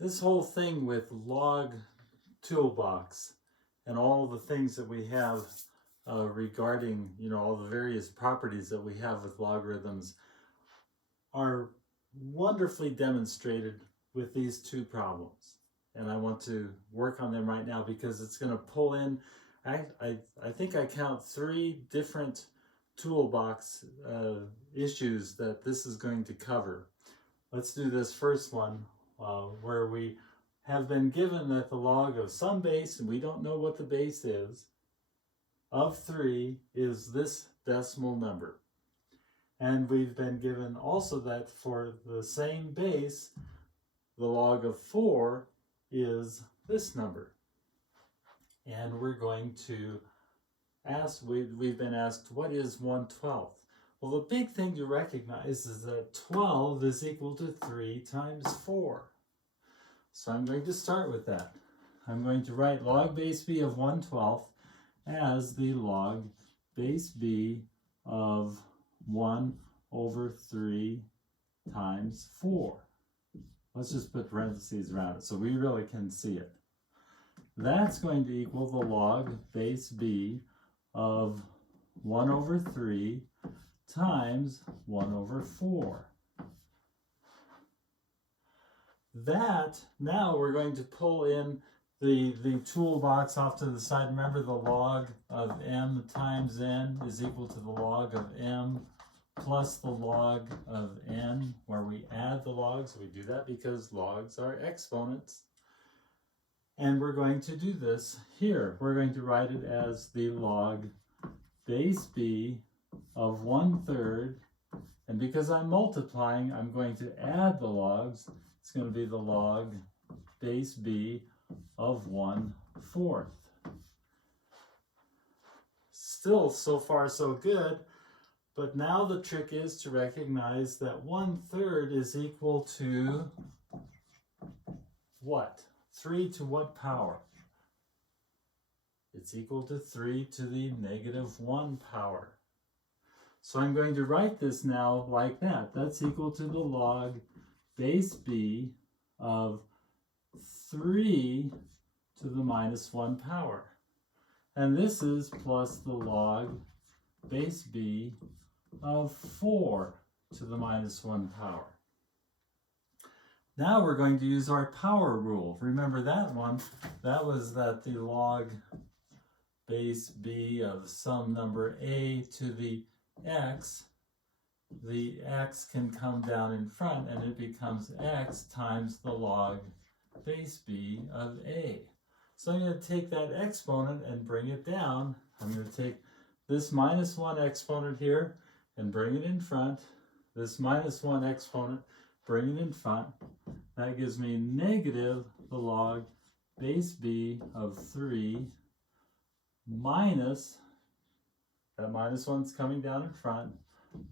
This whole thing with log toolbox and all the things that we have regarding, all the various properties that we have with logarithms are wonderfully demonstrated with these two problems. And I want to work on them right now because it's going to pull in, I think I count 3 different toolbox issues that this is going to cover. Let's do this first one where we have been given that the log of some base, and we don't know what the base is, of 3 is this decimal number. And we've been given also that for the same base, the log of 4 is this number. And we're going to ask, we've been asked, what is 1/12? Well, the big thing to recognize is that 12 is equal to 3 times 4. So I'm going to start with that. I'm going to write log base b of 1/12 as the log base b of 1 over 3 times 4. Let's just put parentheses around it so we really can see it. That's going to equal the log base b of 1 over 3 times 1 over 4. That, now we're going to pull in the toolbox off to the side. Remember, the log of m times n is equal to the log of m plus the log of n, where we add the logs. We do that because logs are exponents. And we're going to do this here. We're going to write it as the log base b of 1/3. And because I'm multiplying, I'm going to add the logs. It's going to be the log base b of 1/4. Still, so far so good, but now the trick is to recognize that 1/3 is equal to what? 3 to what power? It's equal to 3 to the -1 power. So I'm going to write this now like that. That's equal to the log base b of 3 to the -1 power. And this is plus the log base b of 4 to the -1 power. Now we're going to use our power rule. Remember that one? That was that the log base b of some number a to the x can come down in front and it becomes x times the log base b of a. So I'm going to take that exponent and bring it down. I'm going to take this -1 exponent here and bring it in front. This -1 exponent, bring it in front. That gives me negative the log base b of 3 minus, that -1's coming down in front,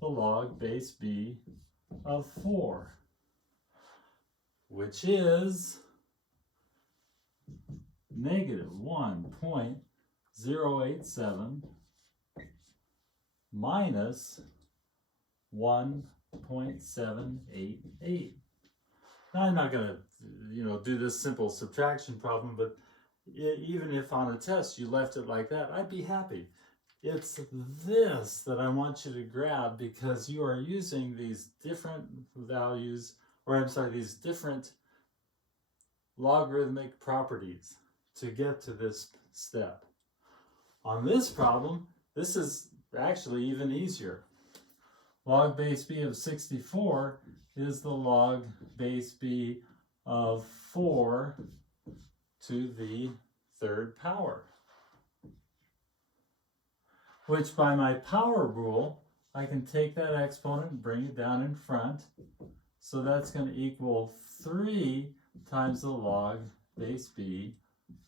the log base b of 4, which is -1.087 minus 1.788. Now I'm not going to, do this simple subtraction problem, but even if on a test you left it like that, I'd be happy. It's this that I want you to grab because you are using these different values, or I'm sorry, these different logarithmic properties to get to this step. On this problem, this is actually even easier. Log base b of 64 is the log base b of 4 to the 3rd power, which by my power rule, I can take that exponent and bring it down in front. So that's going to equal 3 times the log base b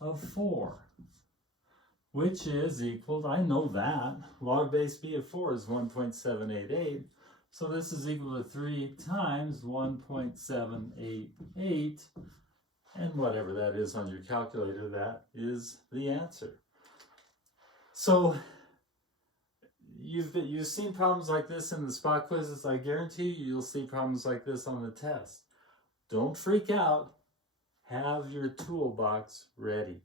of 4, which is equal to, I know that, log base b of 4 is 1.788. So this is equal to 3 times 1.788, and whatever that is on your calculator, that is the answer. So you've seen problems like this in the spot quizzes. I guarantee you'll see problems like this on the test. Don't freak out. have your toolbox ready.